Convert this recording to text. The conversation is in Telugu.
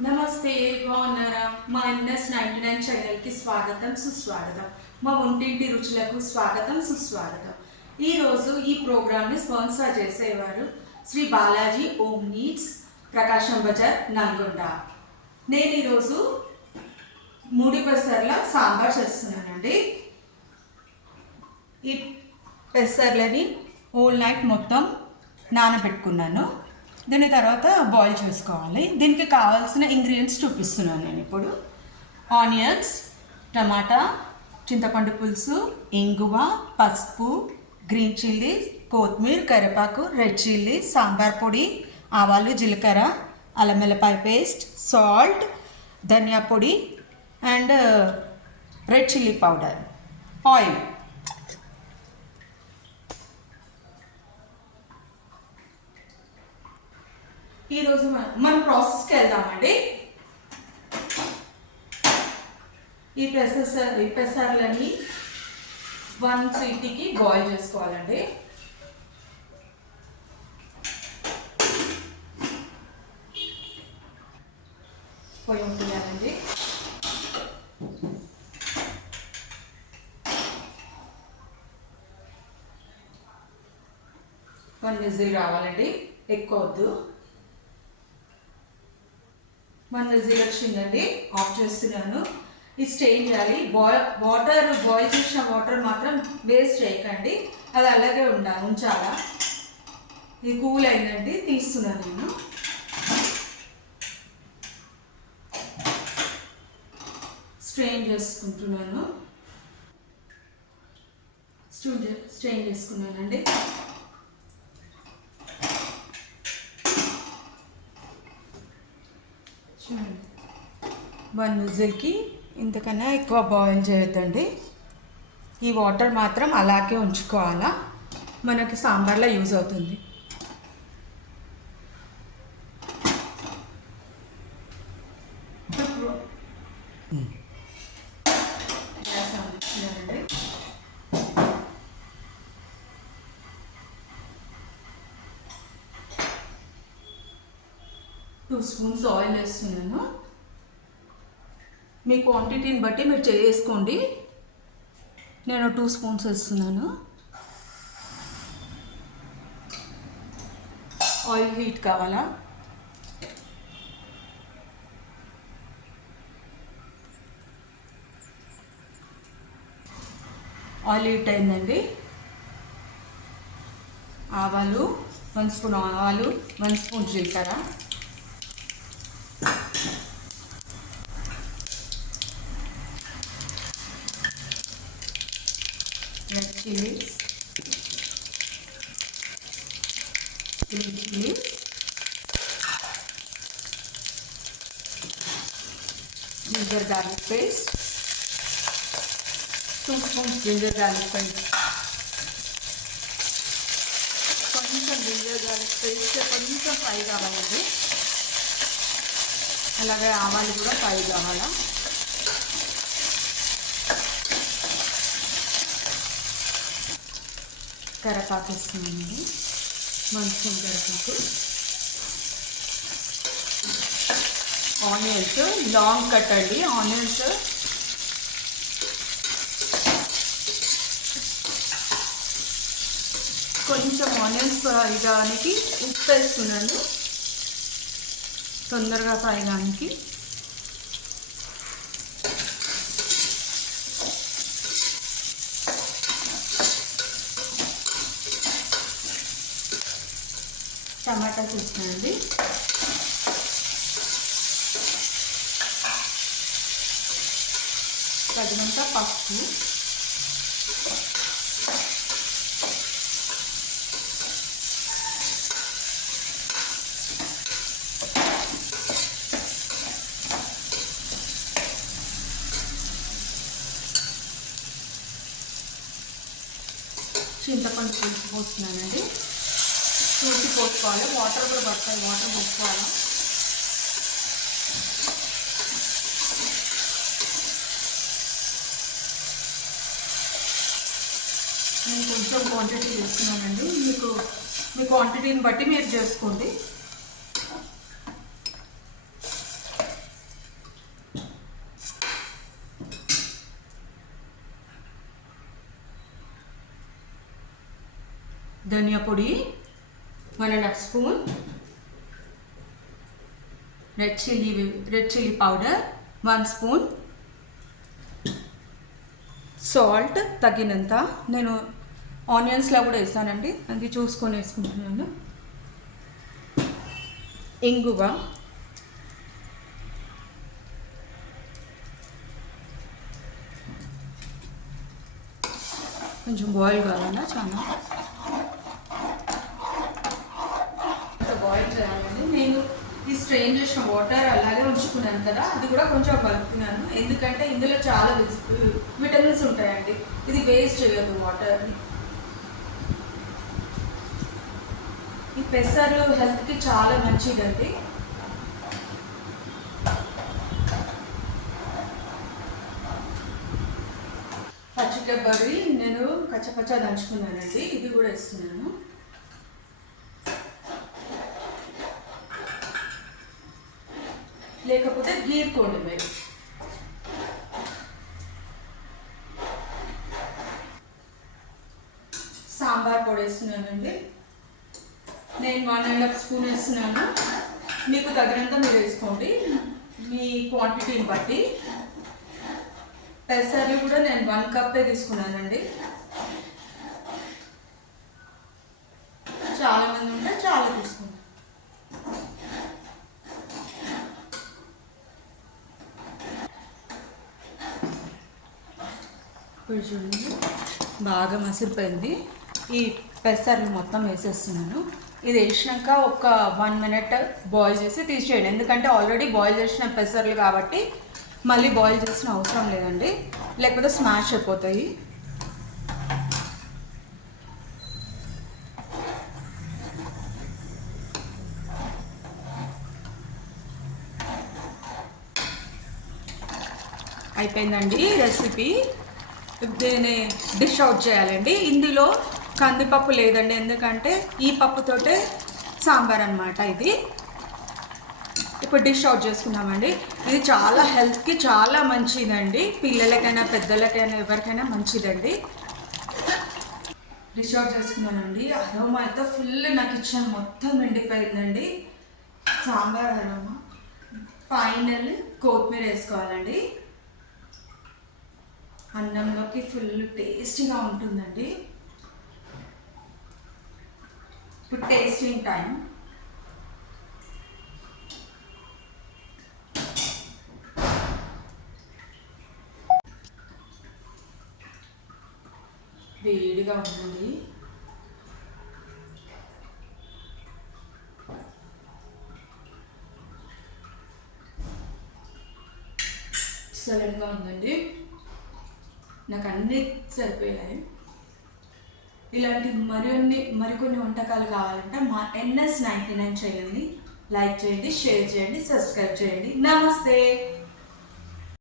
నమస్తే, బాగున్నారా? మా NS99 ఛానల్కి స్వాగతం సుస్వాగతం. మా వంటింటి రుచులకు స్వాగతం సుస్వాగతం. ఈరోజు ఈ ప్రోగ్రామ్ని స్పాన్సర్ చేసేవారు శ్రీ బాలాజీ ఓమ్ నీడ్స్, ప్రకాశం బజార్, నల్గొండ. నేను ఈరోజు మూడి పెసర్ల సాంబార్ చేస్తున్నానండి. ఈ పెసర్లని హోల్ నైట్ మొత్తం నానబెట్టుకున్నాను. దీని తర్వాత బాయిల్ చేసుకోవాలి. దీనికి కావాల్సిన ఇంగ్రీడియంట్స్ చూపిస్తున్నాను నేను ఇప్పుడు. ఆనియన్స్, టమాటా, చింతపండు పులుసు, ఇంగువ, పసుపు, గ్రీన్ చిల్లీ, కొత్తిమీర, కరివేపాకు, రెడ్ చిల్లీ, సాంబార్ పొడి, ఆవాలు, జీలకర్ర, అల్లం వెల్లుల్లి పేస్ట్, సాల్ట్, ధనియా పొడి and red chilli powder, oil. ఈరోజు మనం ప్రాసెస్కి వెళ్దామండి. ఈ పెసర్లని 1 సీటీకి బాయిల్ చేసుకోవాలండి. పొయ్యి ఉంటుందండి. వన్ విజిల్ రావాలండి, ఎక్కువ వద్దు. 1 విజిల్ వచ్చిందండి, ఆఫ్ చేస్తున్నాను. ఇది స్టెయిన్ చేయాలి. బాయిల్ చేసిన వాటర్ మాత్రం వేస్ట్ చేయకండి, అది అలాగే ఉంచాలా. ఇది కూల్ అయిందండి, తీస్తున్నాను నేను. స్ట్రెయిన్ చేసుకుంటున్నాను. స్ట్రెయిన్ చేసుకున్నానండి. చూడండి, 1 విజిల్కి ఇంతకన్నా ఎక్కువ బాయిల్ చేయొద్దండి. ఈ వాటర్ మాత్రం అలాగే ఉంచుకోవాలా, మనకి సాంబార్లో యూజ్ అవుతుంది. టూ స్పూన్స్ ఆయిల్ వేస్తున్నాను. మీ క్వాంటిటీని బట్టి మీరు చేసుకోండి. నేను 2 స్పూన్స్ వేస్తున్నాను. ఆయిల్ హీట్ కావాలా. ఆయిల్ హీట్ అయిందండి. ఆవాలు 1 స్పూన్, 1 స్పూన్ జీలకర్ర, red chillies, green chilli, ginger garlic paste, 2 spoons ginger garlic paste. కొంచెం జింజర్ గార్లిక్ పేస్ట్ కొంచెం ఫ్రై కావాలండి. అలాగే ఆవాలు కూడా ఫ్రై కావాలా. కరివేపాకు వేస్తున్నానండి, మంచిగా కరివేపాకు. ఆనియన్స్ లాంగ్ కట్ అండి. ఆనియన్స్ కొంచెం ఆనియన్స్ ఫ్రై కావడానికి ఉప్పు వేస్తున్నాను, తొందరగా ఫ్రై కావడానికి. టమాటా చూస్తున్నానండి. తగినంత పసుపు, చింతపండు పులుసు పోస్తున్నానండి. చూసి పోసుకోవాలి, వాటర్ కూడా పడతాయి, వాటర్ పోసుకోవాలి. నేను కొంచెం క్వాంటిటీ చేస్తున్నానండి, మీ క్వాంటిటీని బట్టి మీరు చేసుకోండి. ధనియా పొడి 1.5 spoon, red chilli powder 1 spoon, salt తగినంత. నేను ఆనియన్స్లో కూడా వేస్తానండి, అది చూసుకొని వేసుకుంటున్నాను. ఇంగువ, కొంచెం బాయిల్ కావాలన్నా చాలా బాయిల్ చేయాలండి. నేను ఈ స్ట్రెయిన్ చేసిన వాటర్ అలాగే ఉంచుకున్నాను కదా, అది కూడా కొంచెం కలుపుకున్నాను. ఎందుకంటే ఇందులో చాలా విటమిన్స్ ఉంటాయండి, ఇది వేస్ట్ చేయదు వాటర్ని. ఈ పెసర్లు హెల్త్కి చాలా మంచిదండి. పచ్చి కొబ్బరి నేను కచ్చపచ్చ దంచుకున్నానండి, ఇది కూడా వేస్తున్నాను. లేకపోతే గీరుకోండి మీరు. సాంబార్ పొడి వేస్తున్నానండి, నేను 1.5 స్పూన్ వేస్తున్నాను. మీకు తగినంత మీరు వేసుకోండి, మీ క్వాంటిటీని బట్టి. పెసర్లు కూడా నేను 1 కప్పే తీసుకున్నానండి, చాలా మంది ఉంటే చాలా తీసుకున్నాను. ఇప్పుడు చూడండి బాగా మసిలిపోయింది. ఈ పెసర్లు మొత్తం వేసేస్తున్నాను. ఇది వేసినాక ఒక 1 మినిట్ బాయిల్ చేసి తీసేయండి, ఎందుకంటే ఆల్రెడీ బాయిల్ చేసిన పెసర్లు కాబట్టి మళ్ళీ బాయిల్ చేసిన అవసరం లేదండి, లేకపోతే స్మాష్ అయిపోతాయి. అయిపోయిందండి రెసిపీ. దీన్ని డిష్ అవుట్ చేయాలండి. ఇందులో కందిపప్పు లేదండి, ఎందుకంటే ఈ పప్పుతోటే సాంబార్ అన్నమాట ఇది. ఇప్పుడు డిష్ అవుట్ చేసుకున్నామండి. ఇది చాలా హెల్త్కి చాలా మంచిదండి, పిల్లలకైనా పెద్దలకైనా ఎవరికైనా మంచిదండి. డిష్ అవుట్ చేసుకున్నానండి. అరోమా అయితే ఫుల్ నా కిచెన్ మొత్తం నిండిపోయిందండి, సాంబార్ అరోమా. ఫైనల్ కొత్తిమీర వేసుకోవాలండి, అన్నంలోకి ఫుల్ టేస్టీగా ఉంటుందండి. ఇప్పుడు టేస్టింగ్ టైం. వేడిగా ఉంటుంది. ఎక్సలెంట్గా ఉందండి, నాకు అన్నీ సరిపోయాయి. ఇలాంటి మరికొన్ని వంటకాలు కావాలంటే మా NS99 ఛానల్ని లైక్ చేయండి, షేర్ చేయండి, సబ్స్క్రైబ్ చేయండి. నమస్తే.